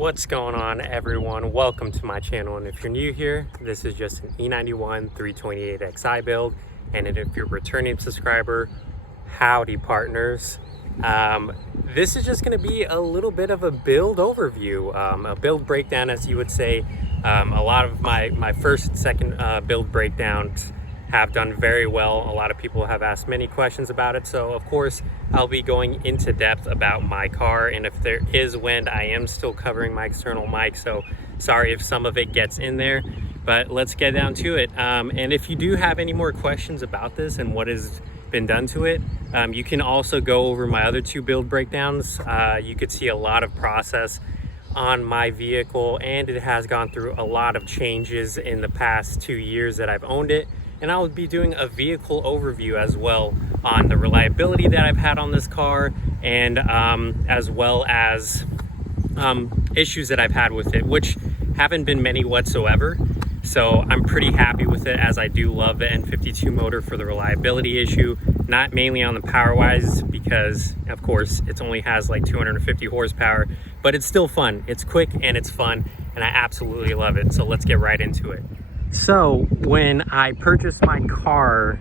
What's going on, everyone? Welcome to my channel, and if you're new here, this is just an E91 328xi build, and if you're a returning subscriber, howdy partners. This is just going to be a little bit of a build overview, a build breakdown, as you would say. A lot of my first and second build breakdowns have done very well. A lot of people have asked many questions about it, so of course I'll be going into depth about my car, and if there is wind, I am still covering my external mic, so sorry if some of it gets in there, but let's get down to it. And if you do have any more questions about this and what has been done to it, you can also go over my other two build breakdowns. You could see a lot of process on my vehicle, and it has gone through a lot of changes in the past 2 years that I've owned it. And I will be doing a vehicle overview as well on the reliability that I've had on this car, and as well as issues that I've had with it, which haven't been many whatsoever. So I'm pretty happy with it, as I do love the N52 motor for the reliability issue, not mainly on the power wise, because of course it only has like 250 horsepower, but it's still fun. It's quick and it's fun, and I absolutely love it. So let's get right into it. So when I purchased my car,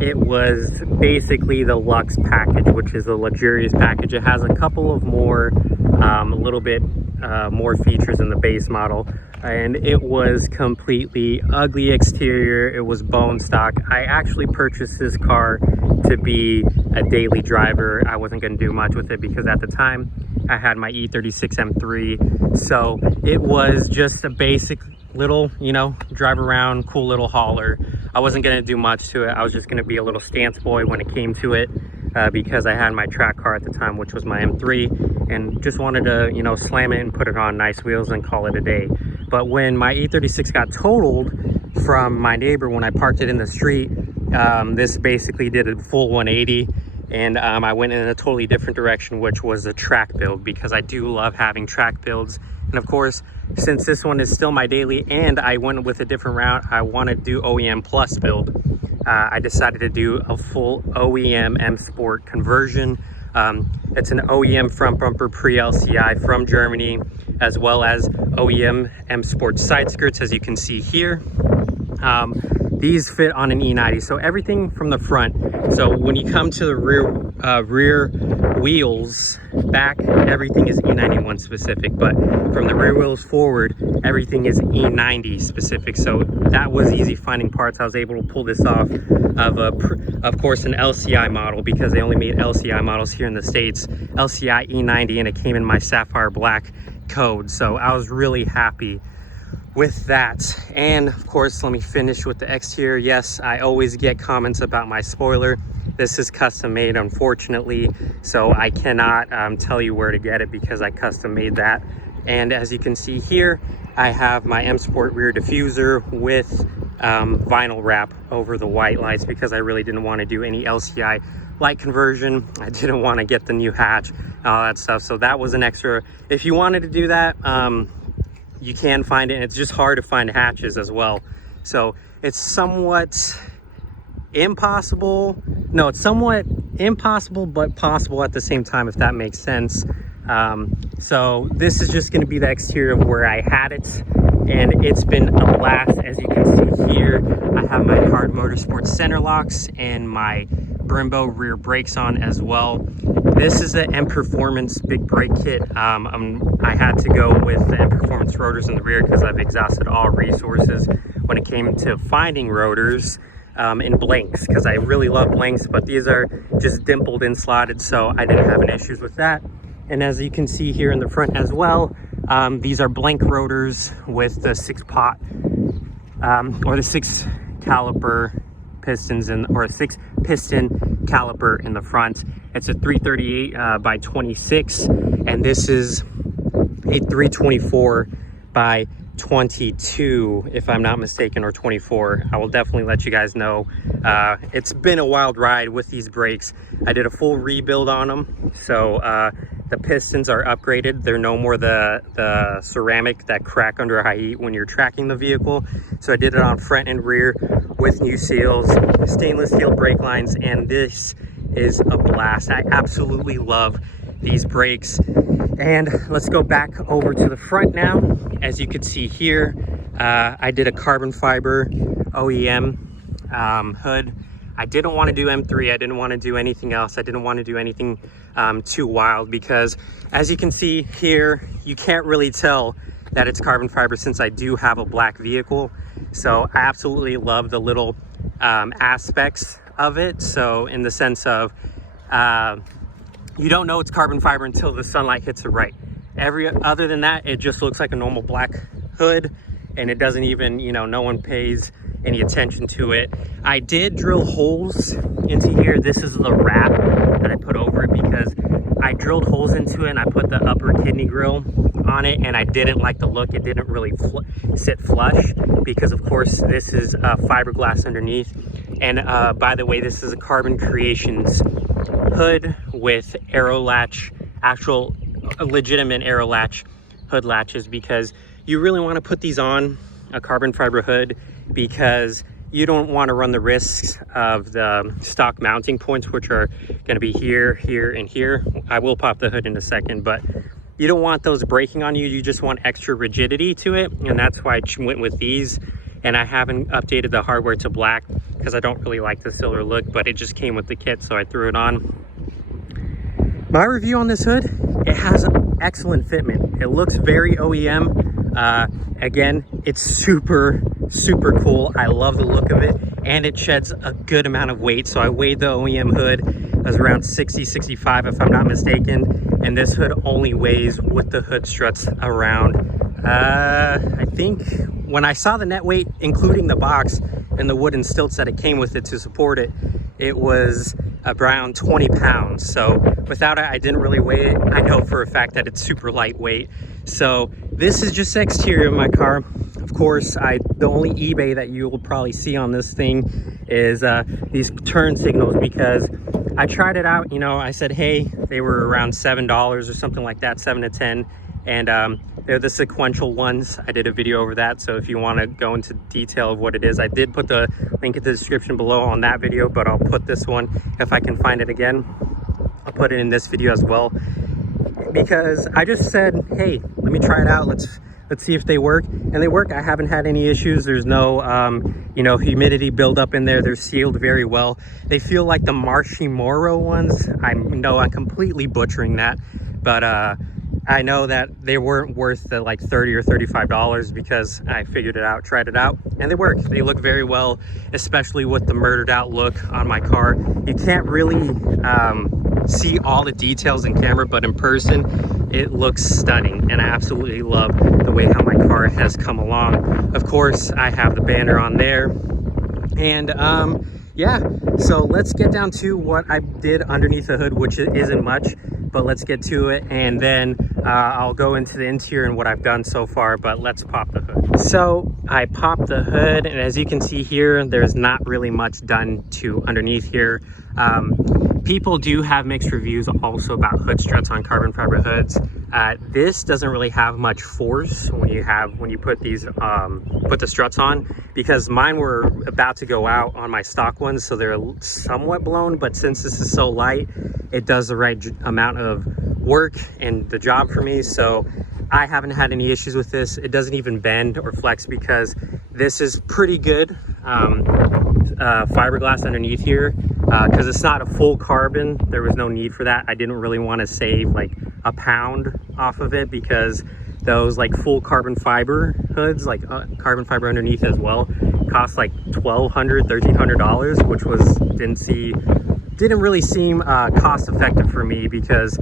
it was basically the Luxe package, which is a luxurious package. It has a couple of more, a little bit more features in the base model, and it was completely ugly exterior. It was bone stock. I actually purchased this car to be a daily driver. I wasn't going to do much with it because at the time I had my E36 M3, so it was just a basic little, drive around, cool little hauler. I wasn't going to do much to it. I was just going to be a little stance boy when it came to it, because I had my track car at the time, which was my M3, and just wanted to, slam it and put it on nice wheels and call it a day. But when my E36 got totaled from my neighbor when I parked it in the street, this basically did a full 180, and I went in a totally different direction, which was a track build, because I do love having track builds. And of course, since this one is still my daily and I went with a different route, I want to do OEM plus build. I decided to do a full OEM M Sport conversion. It's an OEM front bumper pre-LCI from Germany, as well as OEM M Sport side skirts, as you can see here. These fit on an E90, so everything from the front. So when you come to the rear wheels back, everything is E91 specific, but from the rear wheels forward, everything is E90 specific. So that was easy finding parts. I was able to pull this off of course, an LCI model, because they only made LCI models here in the States, LCI E90, and it came in my sapphire black code. So I was really happy with that. And of course, let me finish with the exterior. Yes, I always get comments about my spoiler. This is custom made, unfortunately, so I cannot tell you where to get it because I custom made that. And as you can see here, I have my M Sport rear diffuser with vinyl wrap over the white lights, because I really didn't want to do any LCI light conversion. I didn't want to get the new hatch, all that stuff, so that was an extra. If you wanted to do that, you can find it, and it's just hard to find hatches as well. So it's somewhat impossible. No, it's somewhat impossible, but possible at the same time, if that makes sense. So this is just going to be the exterior of where I had it, and it's been a blast. As you can see here, I have my Hard Motorsports center locks and my Brembo rear brakes on as well. This is the M Performance big brake kit. I had to go with the M Performance rotors in the rear because I've exhausted all resources when it came to finding rotors in blanks, because I really love blanks, but these are just dimpled and slotted, so I didn't have any issues with that. And as you can see here in the front as well, these are blank rotors with the 6-pot or the 6 caliper pistons or 6 piston caliper in the front. It's a 338 by 26, and this is a 324 by 22, if I'm not mistaken, or 24. I will definitely let you guys know. It's been a wild ride with these brakes. I did a full rebuild on them, so the pistons are upgraded. They're no more the ceramic that crack under high heat when you're tracking the vehicle. So I did it on front and rear with new seals, stainless steel brake lines, and this is a blast. I absolutely love these brakes. And let's go back over to the front now. As you can see here, I did a carbon fiber OEM hood. I didn't want to do M3. I didn't want to do anything else. I didn't want to do anything too wild, because as you can see here, you can't really tell that it's carbon fiber since I do have a black vehicle. So I absolutely love the little aspects of it. So in the sense of you don't know it's carbon fiber until the sunlight hits it right. Other than that, it just looks like a normal black hood, and it doesn't even, you know, no one pays any attention to it. I did drill holes into here. This is the wrap that I put over it because I drilled holes into it and I put the upper kidney grill on it, and I didn't like the look. It didn't really sit flush because of course this is fiberglass underneath. And by the way, this is a Carbon Creations hood with arrow latch, actual legitimate arrow latch hood latches, because you really want to put these on a carbon fiber hood because you don't want to run the risks of the stock mounting points, which are going to be here, here, and here. I will pop the hood in a second, but you don't want those breaking on you. You just want extra rigidity to it, and that's why I went with these. And I haven't updated the hardware to black because I don't really like the silver look, but it just came with the kit, so I threw it on. My review on this hood, it has excellent fitment. It looks very OEM. Again, it's super cool. I love the look of it, and it sheds a good amount of weight. So I weighed the OEM hood. It was around 65 if I'm not mistaken, and this hood only weighs with the hood struts around I think when I saw the net weight including the box and the wooden stilts that it came with it to support it, it was around 20 pounds. So without it, I didn't really weigh it. I know for a fact that it's super lightweight. So this is just the exterior of my car. Of course, the only eBay that you will probably see on this thing is these turn signals, because I tried it out. You know, I said, hey, they were around $7 or something like that, 7 to 10. And they're the sequential ones. I did a video over that, so if you want to go into detail of what it is, I did put the link in the description below on that video, but I'll put this one, if I can find it again, I'll put it in this video as well, because I just said, hey, let me try it out. Let's see if they work. And they work. I haven't had any issues. There's no you know, humidity buildup in there. They're sealed very well. They feel like the Marshimoro ones. I know I'm completely butchering that, but I know that they weren't worth the like $30 or $35 because I figured it out, tried it out, and they work. They look very well, especially with the murdered out look on my car. You can't really see all the details in camera, but in person, it looks stunning, and I absolutely love the way how my car has come along. Of course, I have the banner on there, and yeah, so let's get down to what I did underneath the hood, which isn't much, but let's get to it, and then I'll go into the interior and what I've done so far. But let's pop the hood. So I popped the hood, and as you can see here, there's not really much done to underneath here. People do have mixed reviews also about hood struts on carbon fiber hoods. This doesn't really have much force when you put these put the struts on, because mine were about to go out on my stock ones, so they're somewhat blown, but since this is so light, it does the right amount of work and the job for me. So I haven't had any issues with this. It doesn't even bend or flex because this is pretty good fiberglass underneath here, because it's not a full carbon. There was no need for that. I didn't really want to save like a pound off of it, because those like full carbon fiber hoods, like carbon fiber underneath as well, cost like $1,200, $1,300, which didn't really seem cost effective for me, because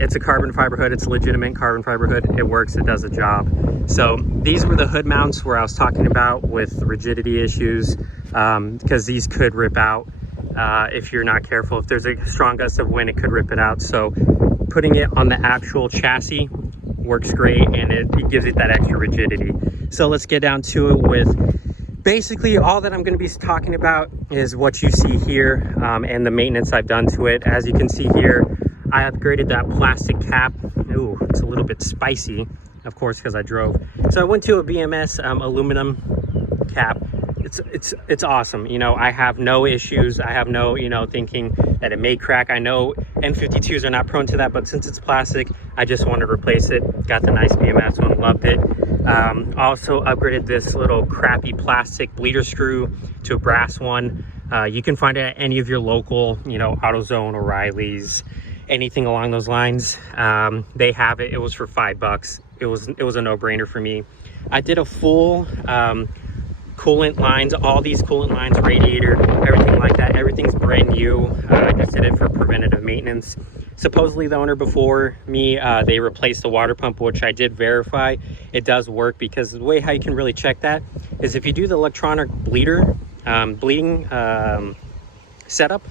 it's a carbon fiber hood. It's a legitimate carbon fiber hood. It works, it does a job. So these were the hood mounts where I was talking about with rigidity issues, because these could rip out if you're not careful. If there's a strong gust of wind, it could rip it out. So putting it on the actual chassis works great, and it gives it that extra rigidity. So let's get down to it with basically all that I'm going to be talking about is what you see here, and the maintenance I've done to it. As you can see here, I upgraded that plastic cap. Ooh, it's a little bit spicy, of course, because I drove. So I went to a BMS aluminum cap. it's awesome. You know, I have no issues. I have no, you know, thinking that it may crack. I know N52s are not prone to that, but since it's plastic, I just wanted to replace it. Got the nice BMS one, loved it. Also upgraded this little crappy plastic bleeder screw to a brass one. You can find it at any of your local, you know, AutoZone, O'Reilly's, anything along those lines. They have it. It was for $5. It was a no-brainer for me. I did a full coolant lines, all these coolant lines, radiator, everything like that. Everything's brand new. I just did it for preventative maintenance. Supposedly the owner before me, they replaced the water pump, which I did verify. It does work, because the way how you can really check that is if you do the electronic bleeding setup,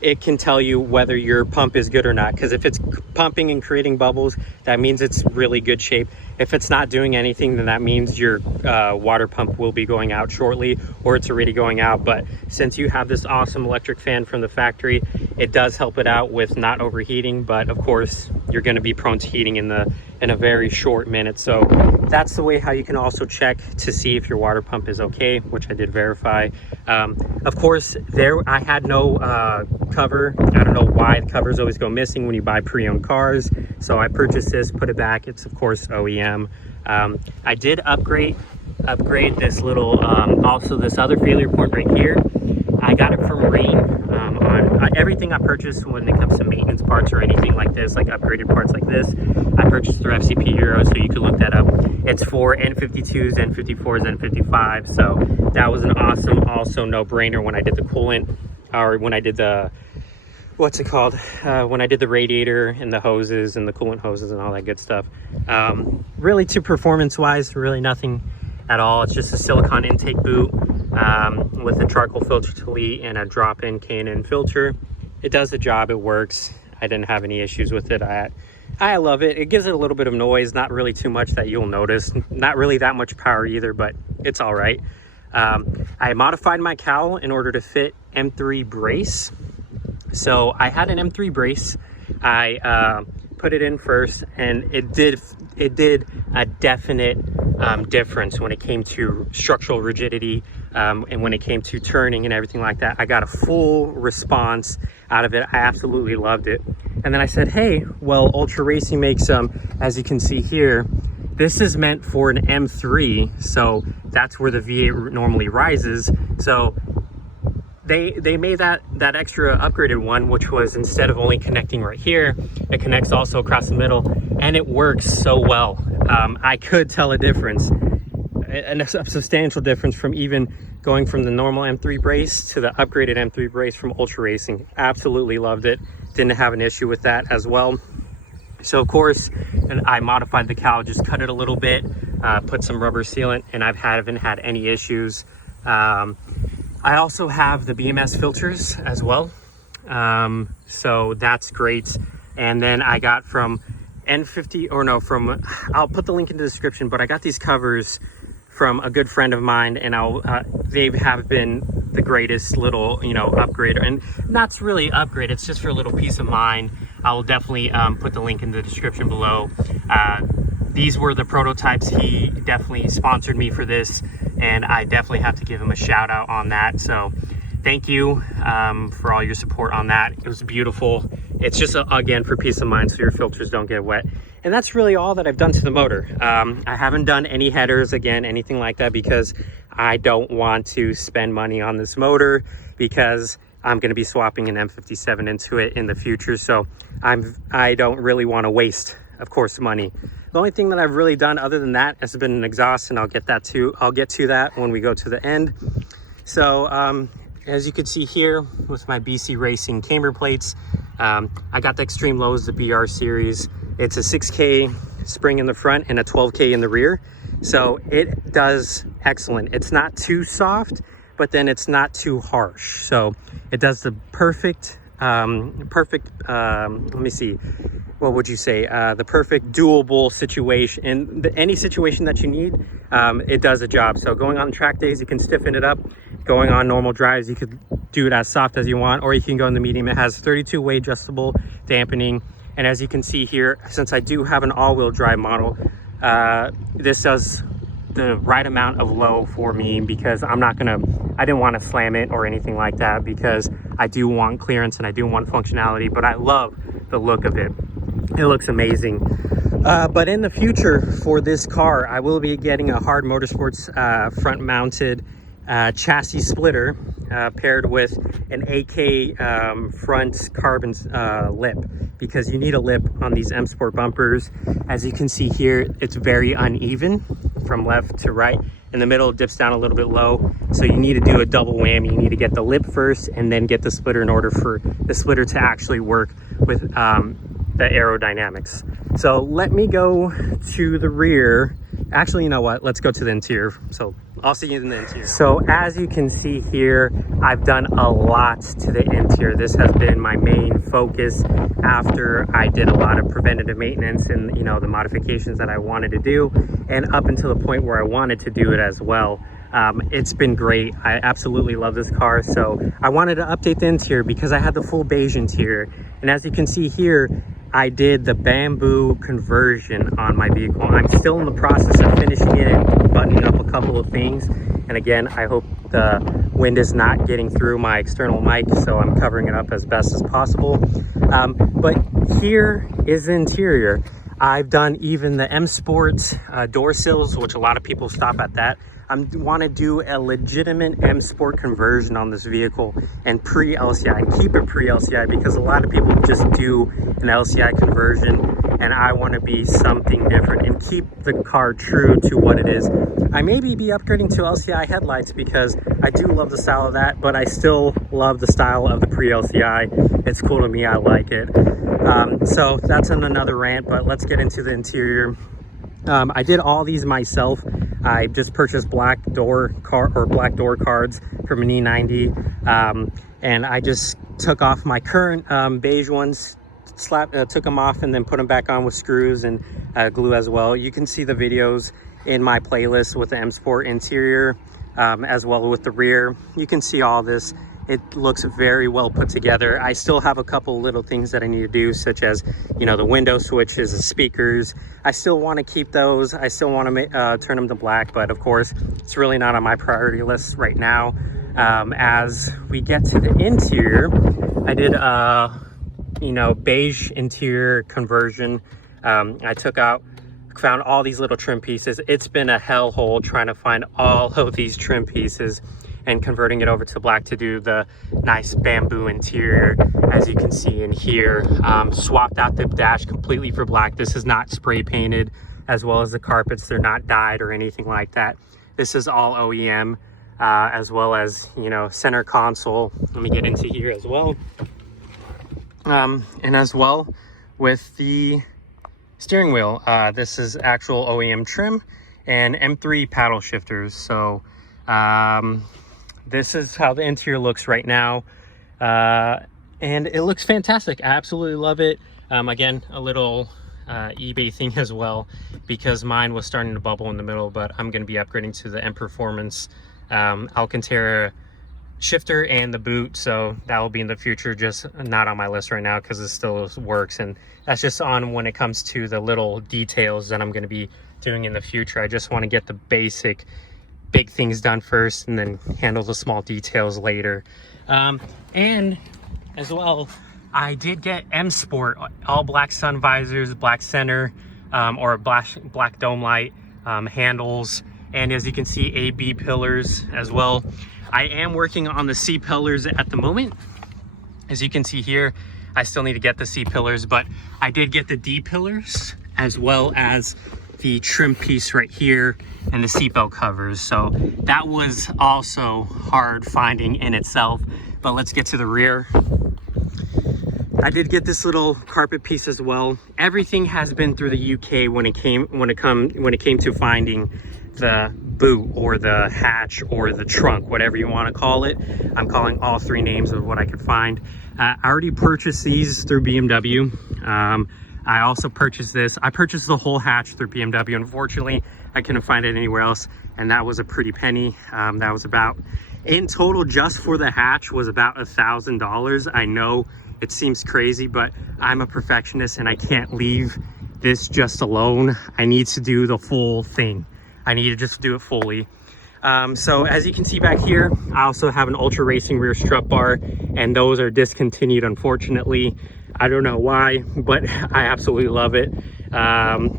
it can tell you whether your pump is good or not. Because if it's pumping and creating bubbles, that means it's really good shape. If it's not doing anything, then that means your water pump will be going out shortly, or it's already going out. But since you have this awesome electric fan from the factory, it does help it out with not overheating. But of course, you're going to be prone to heating in a very short minute. So that's the way how you can also check to see if your water pump is okay, which I did verify. Of course, I had no cover. I don't know why the covers always go missing when you buy pre-owned cars. So I purchased this, put it back. It's of course OEM. I did upgrade this little, also this other failure point right here. I got it from Marine. On everything I purchased when it comes to maintenance parts or anything like this, like upgraded parts like this, I purchased through FCP Euro, so you can look that up. It's for N52s, N54s, N55. So that was an awesome, also no-brainer when I did the coolant, or when I did the, what's it called, when I did the radiator and the hoses and the coolant hoses and all that good stuff. Really, to performance wise, really nothing at all. It's just a silicone intake boot with a charcoal filter delete and a drop-in K&N filter. It does the job. It works. I didn't have any issues with it. I love it. It gives it a little bit of noise, not really too much that you'll notice, not really that much power either, but it's all right. I modified my cowl in order to fit M3 brace. So I had an M3 brace. I put it in first, and it did a definite difference when it came to structural rigidity, and when it came to turning and everything like that. I got a full response out of it. I absolutely loved it. And then I said, hey, well, Ultra Racing makes as you can see here, this is meant for an M3, so that's where the V8 normally rises. So they made that extra upgraded one, which was, instead of only connecting right here, it connects also across the middle, and it works so well. I could tell a difference, a substantial difference, from even going from the normal M3 brace to the upgraded M3 brace from Ultra Racing. Absolutely loved it. Didn't have an issue with that as well. So of course, and I modified the cowl, just cut it a little bit, put some rubber sealant, and haven't had any issues. I also have the BMS filters as well, so that's great. And then I got from I'll put the link in the description, but I got these covers from a good friend of mine, and they have been the greatest little, upgrade. And that's really upgrade, it's just for a little peace of mind. I will definitely put the link in the description below. These were the prototypes. He definitely sponsored me for this, and I definitely have to give him a shout out on that. So thank you for all your support on that. It was beautiful. It's just, again, for peace of mind, so your filters don't get wet. And that's really all that I've done to the motor. I haven't done any headers, again, anything like that, because I don't want to spend money on this motor, because I'm going to be swapping an M57 into it in the future. So I don't really want to waste, of course, money. The only thing that I've really done other than that has been an exhaust, and I'll get to that when we go to the end. So as you can see here with my BC Racing camber plates, I got the Extreme Lows, the BR series. It's a 6K spring in the front and a 12K in the rear. So it does excellent. It's not too soft, but then it's not too harsh. So it does the perfect, let me see, what would you say? The perfect doable situation. In any situation that you need, it does a job. So going on track days, you can stiffen it up. Going on normal drives, you could do it as soft as you want, or you can go in the medium. It has 32-way adjustable dampening. And as you can see here, since I do have an all-wheel drive model, this does the right amount of low for me, because I didn't want to slam it or anything like that, because I do want clearance and I do want functionality, but I love the look of it. It looks amazing. But in the future for this car, I will be getting a Hard Motorsports front mounted chassis splitter paired with an AK front carbon lip, because you need a lip on these M Sport bumpers. As you can see here, it's very uneven from left to right. In the middle, it dips down a little bit low, so you need to do a double whammy. You need to get the lip first and then get the splitter in order for the splitter to actually work with the aerodynamics. So let me go to the rear. Actually, you know what? Let's go to the interior. So I'll see you in the interior. So as you can see here, I've done a lot to the interior. This has been my main focus after I did a lot of preventative maintenance and, you know, the modifications that I wanted to do, and up until the point where I wanted to do it as well. It's been great. I absolutely love this car. So I wanted to update the interior because I had the full beige interior. And as you can see here, I did the bamboo conversion on my vehicle. I'm still in the process of finishing it and buttoning up a couple of things. And again, I hope the wind is not getting through my external mic, so I'm covering it up as best as possible. But here is the interior. I've done even the M Sport door sills, which a lot of people stop at that. I want to do a legitimate M Sport conversion on this vehicle and pre-LCI, and keep it pre-LCI, because a lot of people just do an LCI conversion, and I want to be something different and keep the car true to what it is. I maybe be upgrading to LCI headlights because I do love the style of that, but I still love the style of the pre-LCI. It's cool to me. I like it. So that's another rant, but let's get into the interior. I did all these myself. I just purchased black door cards from an E90, and I just took off my current beige ones, took them off, and then put them back on with screws and glue as well. You can see the videos in my playlist with the M Sport interior, as well with the rear. You can see all this. It looks very well put together. I still have a couple little things that I need to do, such as, you know, the window switches, the speakers. I still want to keep those. I still want to turn them to black, but of course, it's really not on my priority list right now. As we get to the interior, I did you know, beige interior conversion. I found all these little trim pieces. It's been a hellhole trying to find all of these trim pieces and converting it over to black to do the nice bamboo interior, as you can see in here. Swapped out the dash completely for black. This is not spray painted, as well as the carpets. They're not dyed or anything like that. This is all OEM, as well as, you know, center console. Let me get into here as well. And as well with the steering wheel, this is actual OEM trim and M3 paddle shifters. So this is how the interior looks right now, and it looks fantastic. I absolutely love it. Again, a little eBay thing as well, because mine was starting to bubble in the middle, but I'm going to be upgrading to the M Performance Alcantara shifter and the boot, so that will be in the future, just not on my list right now because it still works, and that's just on when it comes to the little details that I'm going to be doing in the future. I just want to get the big things done first and then handle the small details later. And as well, I did get M Sport all black sun visors, black center, or black dome light, handles, and as you can see, AB pillars as well. I am working on the C pillars at the moment. As you can see here, I still need to get the C pillars, but I did get the D pillars, as well as the trim piece right here and the seatbelt covers. So that was also hard finding in itself, but let's get to the rear. I did get this little carpet piece as well. Everything has been through the UK when it came to finding the boot or the hatch or the trunk, whatever you want to call it. I'm calling all three names of what I could find. I already purchased these through BMW. I also purchased this. I purchased the whole hatch through BMW. Unfortunately, I couldn't find it anywhere else, and that was a pretty penny. That was about, in total, just for the hatch, was about $1,000. I know it seems crazy, but I'm a perfectionist and I can't leave this just alone. I need to do the full thing. I need to just do it fully. So as you can see back here, I also have an ultra racing rear strut bar, and those are discontinued, unfortunately. I don't know why, but I absolutely love it.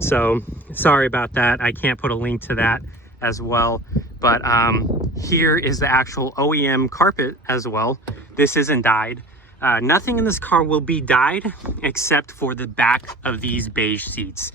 So sorry about that. I can't put a link to that as well. But here is the actual OEM carpet as well. This isn't dyed. Nothing in this car will be dyed except for the back of these beige seats.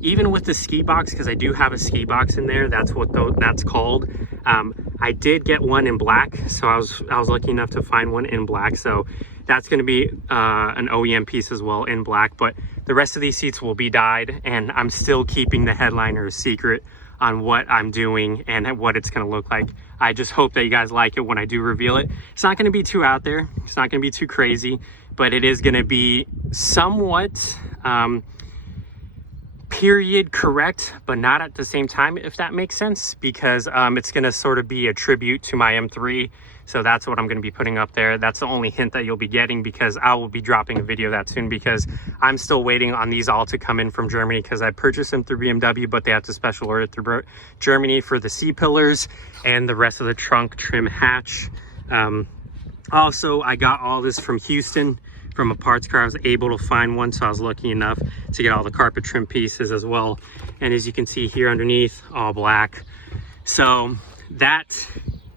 Even with the ski box, because I do have a ski box in there, that's what that's called. I did get one in black, so I was lucky enough to find one in black. So that's going to be an OEM piece as well in black. But the rest of these seats will be dyed, and I'm still keeping the headliner a secret on what I'm doing and what it's going to look like. I just hope that you guys like it when I do reveal it. It's not going to be too out there. It's not going to be too crazy, but it is going to be somewhat period correct, but not at the same time, if that makes sense, because it's going to sort of be a tribute to my M3. So that's what I'm going to be putting up there. That's the only hint that you'll be getting, because I will be dropping a video that soon, because I'm still waiting on these all to come in from Germany, because I purchased them through BMW, but they have to special order through Germany for the C-pillars and the rest of the trunk trim hatch. Also, I got all this from Houston from a parts car. I was able to find one, so I was lucky enough to get all the carpet trim pieces as well. And as you can see here underneath, all black. So that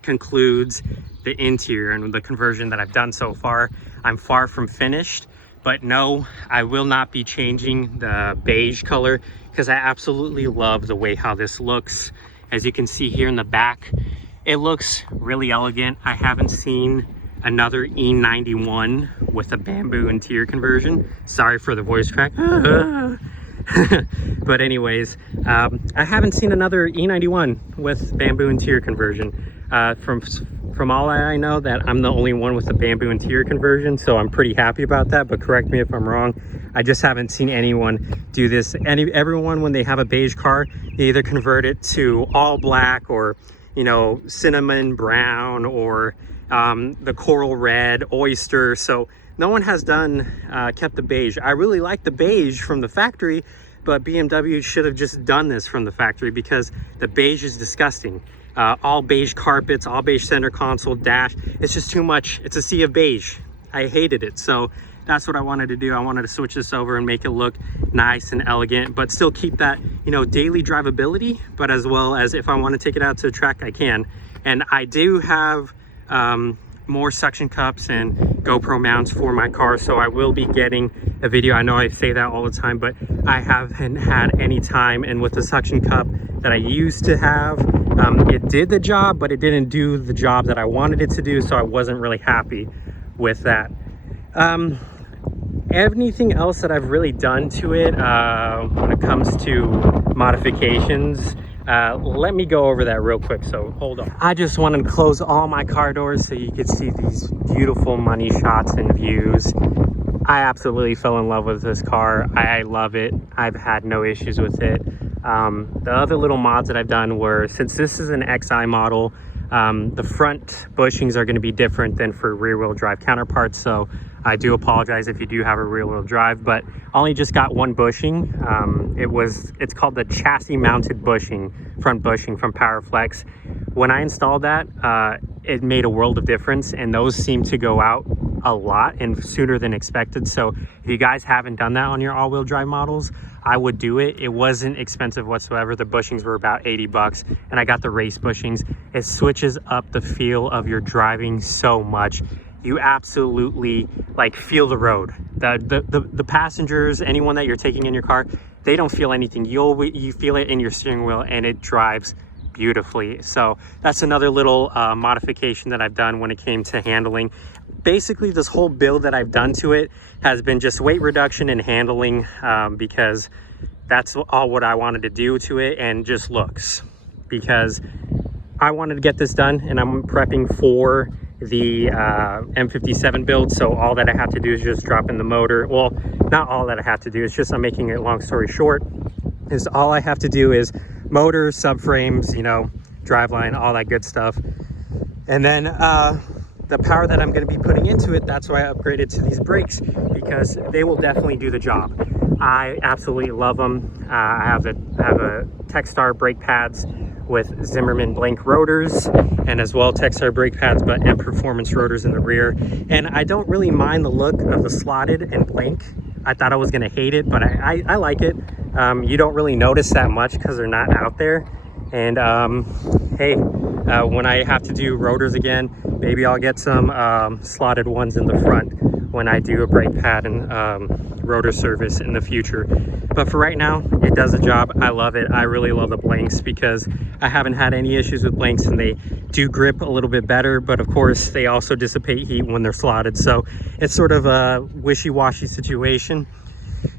concludes the interior and the conversion that I've done so far. I'm far from finished, but no, I will not be changing the beige color, because I absolutely love the way how this looks. As you can see here in the back, it looks really elegant. I haven't seen another E91 with a bamboo interior conversion. Sorry for the voice crack. But anyways, I haven't seen another E91 with bamboo interior conversion. From all I know, that I'm the only one with the bamboo interior conversion, so I'm pretty happy about that, but correct me if I'm wrong. I just haven't seen anyone do this. Everyone, when they have a beige car, they either convert it to all black, or, you know, cinnamon brown, or the coral red, oyster. So no one has kept the beige. I really like the beige from the factory, but BMW should have just done this from the factory, because the beige is disgusting. All beige carpets, all beige center console, dash. It's just too much. It's a sea of beige. I hated it. So that's what I wanted to do. I wanted to switch this over and make it look nice and elegant, but still keep that, you know, daily drivability, but as well as if I want to take it out to the track, I can. And I do have more suction cups and GoPro mounts for my car, so I will be getting a video. I know I say that all the time, but I haven't had any time, and with the suction cup that I used to have, it did the job, but it didn't do the job that I wanted it to do, so I wasn't really happy with that. Anything else that I've really done to it when it comes to modifications, let me go over that real quick, so hold on. I just wanted to close all my car doors so you could see these beautiful money shots and views. I absolutely fell in love with this car. I love it. I've had no issues with it. The other little mods that I've done were, since this is an XI model, the front bushings are going to be different than for rear-wheel drive counterparts, so I do apologize if you do have a rear-wheel drive, but I only just got one bushing. It's called the chassis mounted bushing, front bushing from PowerFlex. When I installed that, it made a world of difference, and those seem to go out a lot and sooner than expected. So if you guys haven't done that on your all-wheel drive models, I would do it. It wasn't expensive whatsoever. The bushings were about 80 bucks, and I got the race bushings. It switches up the feel of your driving so much. You absolutely like feel the road. The passengers, anyone that you're taking in your car, they don't feel anything. You feel it in your steering wheel, and it drives beautifully. So that's another little modification that I've done when it came to handling. Basically, this whole build that I've done to it has been just weight reduction and handling, because that's all what I wanted to do to it, and just looks, because I wanted to get this done, and I'm prepping for the M57 build. So all that I have to do is just drop in the motor. Well, not all that I have to do, it's just, I'm making it long story short, is all I have to do is motor, subframes, you know, driveline, all that good stuff. And then the power that I'm going to be putting into it, that's why I upgraded to these brakes, because they will definitely do the job. I absolutely love them. I have a Techstar brake pads with Zimmerman blank rotors, and as well Techstar brake pads but M Performance rotors in the rear. And I don't really mind the look of the slotted and blank. I thought I was gonna hate it, but I like it. You don't really notice that much because they're not out there. And hey, when I have to do rotors again, maybe I'll get some slotted ones in the front when I do a brake pad and rotor service in the future. But for right now, it does the job. I love it. I really love the blanks because I haven't had any issues with blanks, and they do grip a little bit better, but of course they also dissipate heat when they're slotted. So it's sort of a wishy-washy situation.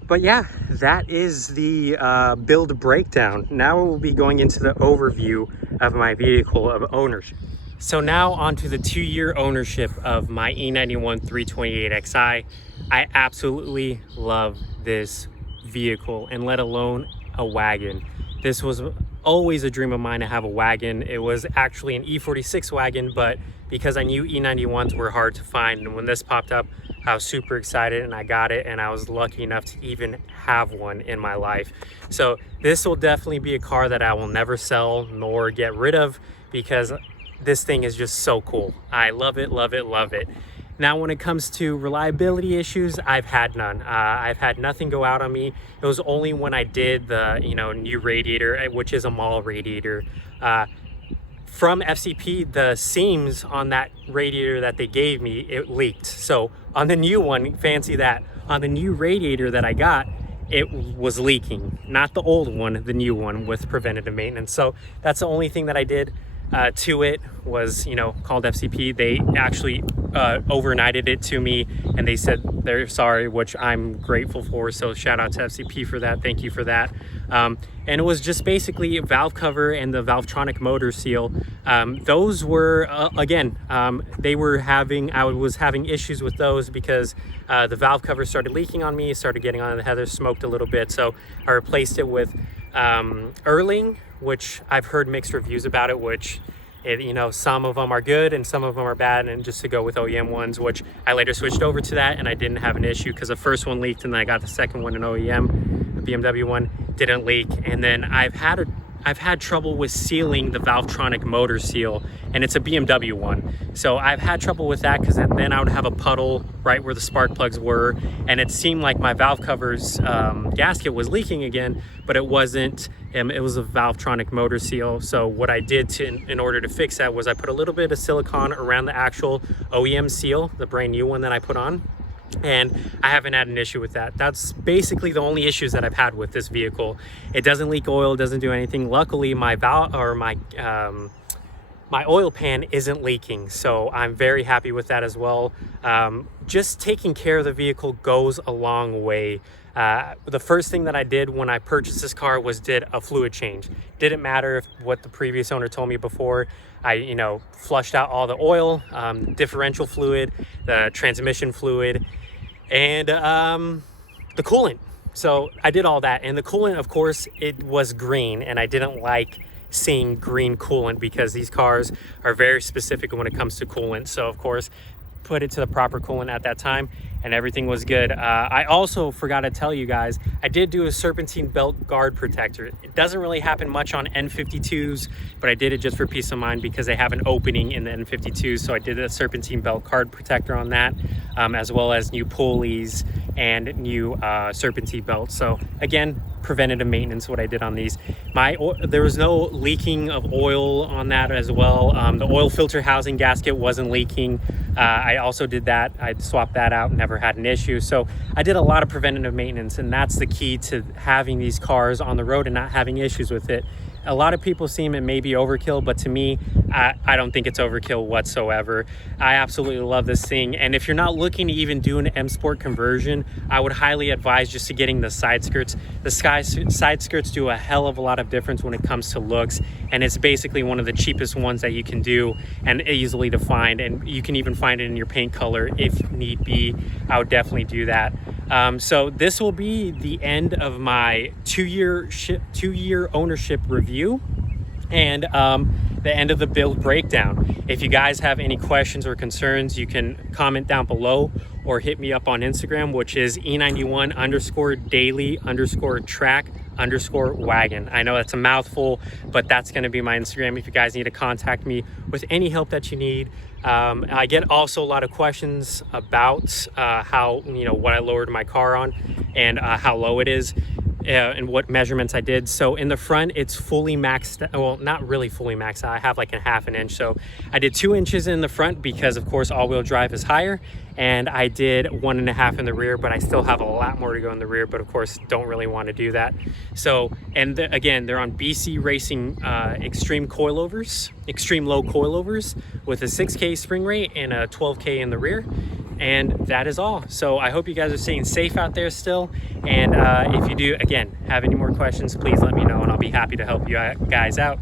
But yeah, that is the build breakdown. Now we'll be going into the overview of my vehicle of ownership. So now onto the 2-year ownership of my E91 328xi. I absolutely love this vehicle, and let alone a wagon. This was always a dream of mine to have a wagon. It was actually an E46 wagon, but because I knew E91s were hard to find, and when this popped up, I was super excited and I got it, and I was lucky enough to even have one in my life. So this will definitely be a car that I will never sell nor get rid of, because this thing is just so cool. I love it, love it, love it. Now, when it comes to reliability issues, I've had none. I've had nothing go out on me. It was only when I did the new radiator, which is a mall radiator. From FCP, the seams on that radiator that they gave me, it leaked. So on the new one, fancy that, on the new radiator that I got, it was leaking. Not the old one, the new one with preventative maintenance. So that's the only thing that I did to it, was called FCP. They actually overnighted it to me, and they said they're sorry, which I'm grateful for. So shout out to FCP for that. Thank you for that. And it was just basically a valve cover and the Valvetronic motor seal. Those were again, they were I was having issues with those because the valve cover started leaking on me, started getting on the heather, smoked a little bit. So I replaced it with Erling, which I've heard mixed reviews about it, which some of them are good and some of them are bad, and just to go with OEM ones, which I later switched over to that, and I didn't have an issue because the first one leaked, and then I got the second one in OEM. The BMW one didn't leak. And then I've had trouble with sealing the Valvetronic motor seal, and it's a BMW one. So I've had trouble with that because then I would have a puddle right where the spark plugs were, and it seemed like my valve cover's gasket was leaking again, but it wasn't. It was a Valvetronic motor seal. So what I did in order to fix that was I put a little bit of silicone around the actual OEM seal, the brand new one that I put on, and I haven't had an issue with that. That's basically the only issues that I've had with this vehicle. It doesn't leak oil, doesn't do anything. Luckily, my oil pan isn't leaking, so I'm very happy with that as well. Just taking care of the vehicle goes a long way. The first thing that I did when I purchased this car was did a fluid change. Didn't matter what the previous owner told me before. I flushed out all the oil, differential fluid, the transmission fluid, and the coolant. So I did all that, and the coolant, of course, it was green, and I didn't like seeing green coolant because these cars are very specific when it comes to coolant. So of course, put it to the proper coolant at that time, and everything was good. I also forgot to tell you guys, I did do a Serpentine belt guard protector. It doesn't really happen much on N52s, but I did it just for peace of mind because they have an opening in the N52s. So I did a Serpentine belt guard protector on that, as well as new pulleys and new Serpentine belts. So again, preventative maintenance, what I did on these. There was no leaking of oil on that as well. The oil filter housing gasket wasn't leaking. I also did that. I swapped that out, never had an issue. So I did a lot of preventative maintenance, and that's the key to having these cars on the road and not having issues with it. A lot of people seem it may be overkill, but to me, I don't think it's overkill whatsoever. I absolutely love this thing. And if you're not looking to even do an M Sport conversion, I would highly advise just getting the side skirts. The side skirts do a hell of a lot of difference when it comes to looks, and it's basically one of the cheapest ones that you can do and easily to find. And you can even find it in your paint color if need be. I would definitely do that. So this will be the end of my two-year ownership review. And the end of the build breakdown. If you guys have any questions or concerns, you can comment down below or hit me up on Instagram, which is E91_daily_track_wagon. I know that's a mouthful, but that's going to be my Instagram if you guys need to contact me with any help that you need. I get also a lot of questions about how, what I lowered my car on and how low it is. And what measurements I did. So in the front, it's fully maxed, well, not really fully maxed out. I have like a ½ an inch. So I did 2 inches in the front because of course all-wheel drive is higher, and I did 1.5 in the rear, but I still have a lot more to go in the rear, but of course don't really want to do that. So, and again, they're on BC Racing extreme coilovers, extreme low coilovers with a 6K spring rate and a 12K in the rear. And that is all. So I hope you guys are staying safe out there still. And if you do, again, have any more questions, please let me know and I'll be happy to help you guys out.